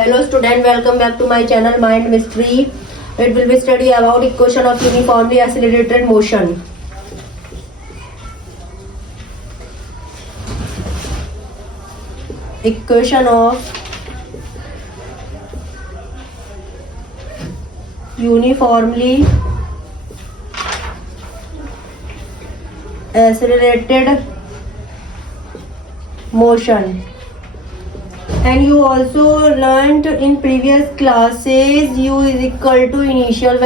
Hello student, welcome back to my channel Mind Mystery. It will be study about equation of uniformly accelerated motion. Equation of uniformly accelerated motion. And you also learnt in previous classes u is equal to initial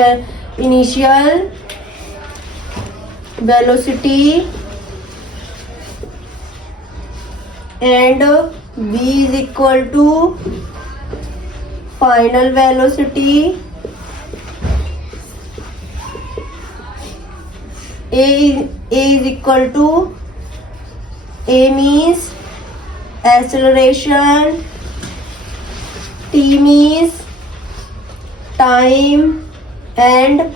velocity and v is equal to final velocity. A is equal to A means acceleration, T means time and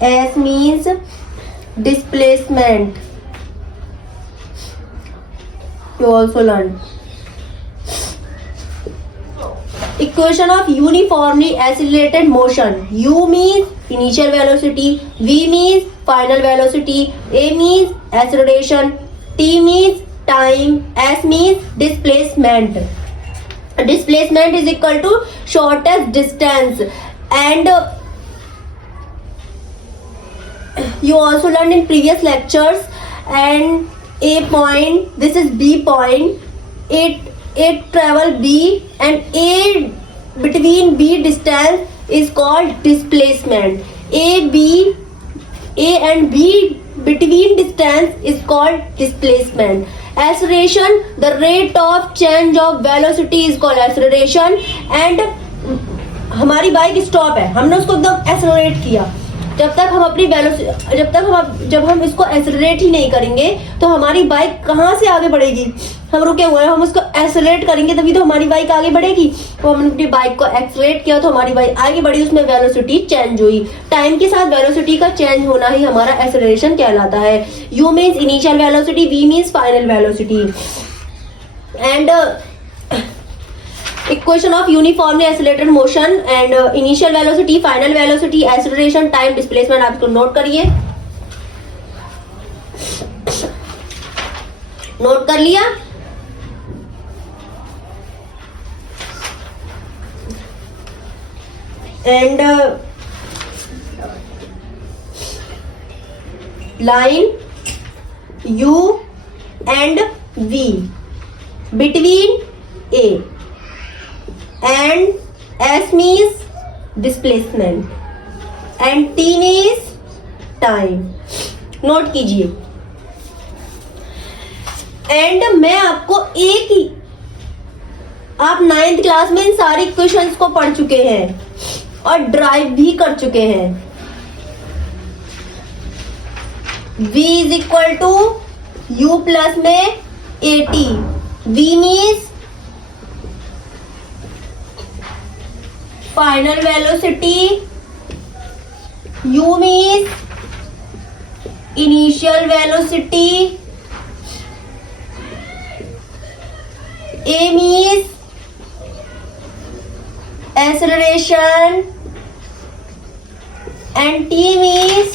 S means displacement. You also learn. Equation of uniformly accelerated motion. U means initial velocity, V means final velocity, A means acceleration, T means time, S means displacement. Displacement is equal to shortest distance. And you also learned in previous lectures. And A point, this is B point, it travel B, and A between B distance is called displacement. A and B between distance is called displacement. Acceleration, the rate of change of velocity is called acceleration. And हमारी bike stop है, हमने उसको एकदम accelerate किया. जब हम इसको accelerate ही नहीं करेंगे तो हमारी बाइक कहाँ से आगे बढ़ेगी. हम रुके हुए हैं, हम उसको एक्सेलरेट करेंगे तभी तो हमारी बाइक आगे बढ़ेगी. तो हमने अपनी बाइक को एक्सेलरेट किया तो हमारी बाइक आगे बढ़ी, उसमें वेलोसिटी चेंज हुई. टाइम के साथ वेलोसिटी का चेंज होना ही हमारा एक्सेलरेशन कहलाता है. U means initial velocity, v means final velocity. And equation of uniformly accelerated motion and initial velocity, final velocity, acceleration, time, displacement. आप इसको नोट करिए. नोट कर लिया. And line U and V between A and S means displacement and T means time. Note कीजिए. And मैं आपको एक ही, आप 9th क्लास में इन सारी इक्वेशंस को पढ़ चुके हैं और ड्राइव भी कर चुके हैं. V is equal to U plus में AT. V means final velocity, U means initial velocity, A means acceleration and T means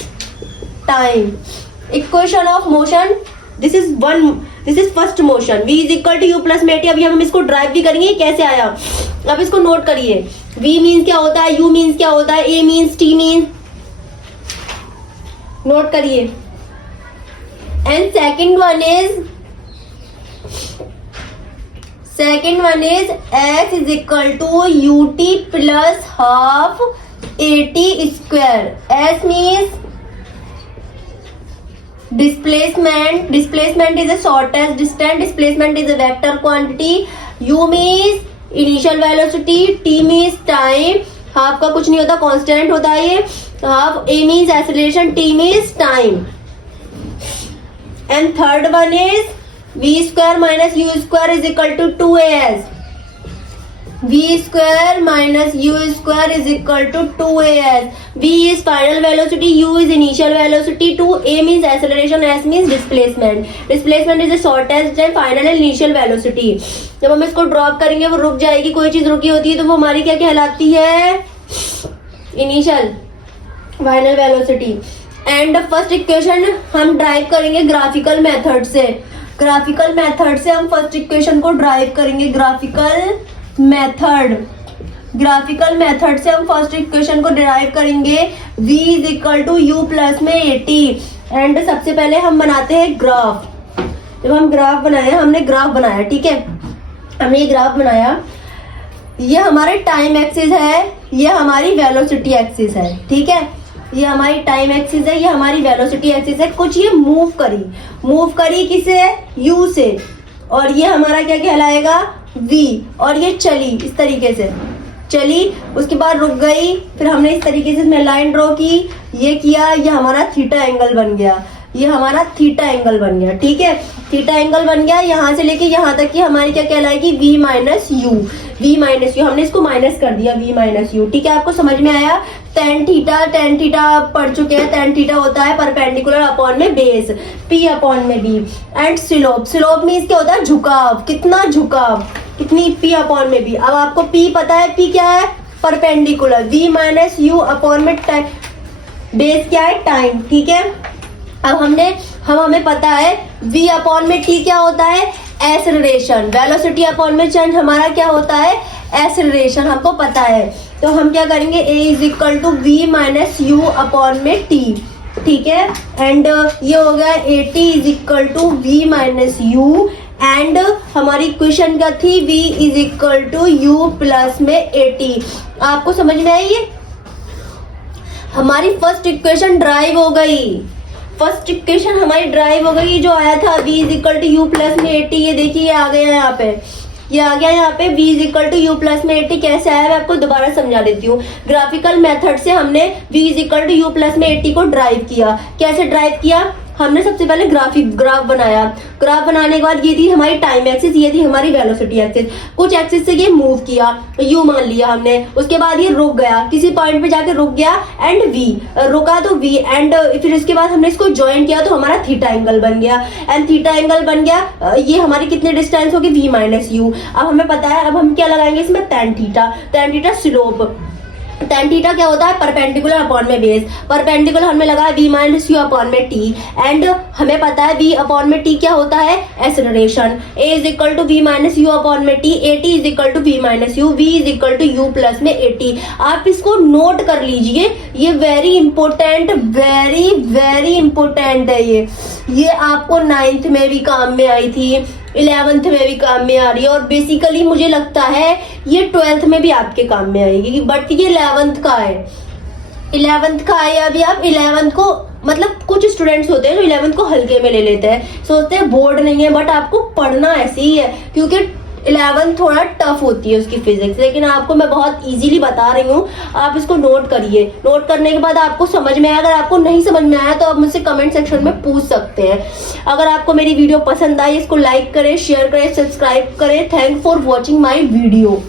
time. Equation of motion, this is first motion. V is equal to U plus में AT. अभी हम इसको drive भी करेंगे कैसे आया. अब इसको नोट करिए. V मीन्स क्या होता है, U मीन्स क्या होता है, A means, T means. Note करिए. And second one is S is equal to UT plus half AT square. S means displacement is a shortest distance, displacement is a vector quantity. U means initial velocity, T means time, half का कुछ नहीं होता, constant होता है ये. Half A means acceleration, T means time. And third one is V square minus U square is equal to 2AS. v square minus u square is equal to 2as. v is final velocity, u is initial velocity, 2a means acceleration, s means displacement. Displacement is the shortest and final and initial velocity. जब हम इसको drop करेंगे वो रुक जाएगी, कोई चीज रुकी होती है तो वो हमारी क्या कहलाती है, initial final velocity. And first equation हम ड्राइव करेंगे ग्राफिकल मेथड से. ग्राफिकल मेथड से हम फर्स्ट इक्वेशन को ड्राइव करेंगे. ग्राफिकल मेथड से हम फर्स्ट इक्वेशन को ड्राइव करेंगे. v is equal to u plus में at. एंड सबसे पहले हम बनाते हैं ग्राफ. जब हम ग्राफ बनाए, हमने ग्राफ बनाया, ठीक है, हमने ये ग्राफ बनाया, ये हमारे टाइम एक्सिस है, ये हमारी वेलोसिटी एक्सिस है, ठीक है, ये हमारी टाइम एक्सिस है, ये हमारी वेलोसिटी एक्सिस है. कुछ ये मूव करी किसे, u से, और ये हमारा क्या कहलाएगा, v. और ये चली इस तरीके से चली, उसके बाद रुक गई, फिर हमने इस तरीके से इसमें लाइन ड्रॉ की, ये किया, ये हमारा थीटा एंगल बन गया, ये हमारा थीटा एंगल बन गया, ठीक है, थीटा एंगल बन गया. यहाँ से लेके यहाँ तक की हमारी क्या कहलाएगी, v माइनस यू. हमने इसको माइनस कर दिया, v माइनस यू, ठीक है. आपको समझ में आया. टेन थीटा पढ़ चुके हैं. टेन थीटा होता है परपेंडिकुलर अपॉन में बेस, p अपॉन में b. एंड स्लोप मीन्स क्या होता है, झुकाव. कितना झुकाव, कितनी, p अपॉन में b. अब आपको p पता है, p क्या है, perpendicular. v minus u upon में बेस क्या है, टाइम, ठीक है. अब हमें पता है v अपॉन में t क्या होता है, एक्सेलरेशन. वेलोसिटी अपॉन में चेंज हमारा क्या होता है, एक्सेलरेशन, हमको पता है. तो हम क्या करेंगे, a is equal to v minus u upon में t, ठीक है. एंड ये हो गया at is equal to v minus u. And हमारी इक्वेशन क्या थी, v is equal to u plus में at. आपको समझ में आई, ये हमारी फर्स्ट इक्वेशन ड्राइव हो गई. फर्स्ट इक्वेशन हमारी ड्राइव हो गई. जो आया था v is equal to u plus में at, ये देखिए ये आ गया यहाँ पे, ये आ गया यहाँ पे v is equal to u plus में at. कैसे आया मैं आपको दोबारा समझा देती हूँ. ग्राफिकल मेथड से हमने v is equal to u plus में at को ड्राइव किया. कैसे ड्राइव किया, हमने सबसे पहले ग्राफ बनाया. ग्राफ बनाने के बाद ये थी हमारी टाइम एक्सिस, ये थी हमारी वेलोसिटी एक्सिस. कुछ एक्सिस से ये मूव किया, u मान लिया हमने. उसके बाद ये रुक गया, किसी पॉइंट पे जाके रुक गया, एंड v रुका तो v. एंड फिर इसके बाद हमने इसको ज्वाइन किया तो हमारा थीटा एंगल बन गया. एंड थीटा एंगल बन गया, ये हमारी कितने डिस्टेंस होगी, v माइनस यू. अब हमें पता है, अब हम क्या लगाएंगे इसमें, tan theta slope. tan theta क्या होता है, परपेंडिकुलर अपॉन में बेस. परपेंडिकुलर हमने लगाया v माइनस यू अपॉन में t. एंड हमें पता है v अपॉन में t क्या होता है, acceleration. a is equal to v minus u upon में t. at is equal to v minus u. v is equal to u plus में at. आप इसको नोट कर लीजिए, ये वेरी इंपॉर्टेंट है. ये आपको 9th में भी काम में आई थी, 11th में भी काम में आ रही है, और बेसिकली मुझे लगता है ये 12th में भी आपके काम में आएगी. बट ये 11th का है. अभी आप 11th को, मतलब कुछ स्टूडेंट्स होते हैं जो 11th को हल्के में ले लेते हैं, सोचते हैं बोर्ड नहीं है, बट आपको पढ़ना ऐसे ही है, क्योंकि 11th थोड़ा टफ होती है उसकी फिजिक्स. लेकिन आपको मैं बहुत इजीली बता रही हूँ, आप इसको नोट करिए. नोट करने के बाद आपको समझ में आया. अगर आपको नहीं समझ में आया तो आप मुझसे कमेंट सेक्शन में पूछ सकते हैं. अगर आपको मेरी वीडियो पसंद आई, इसको लाइक करें, शेयर करें, सब्सक्राइब करें. Thank for watching my video.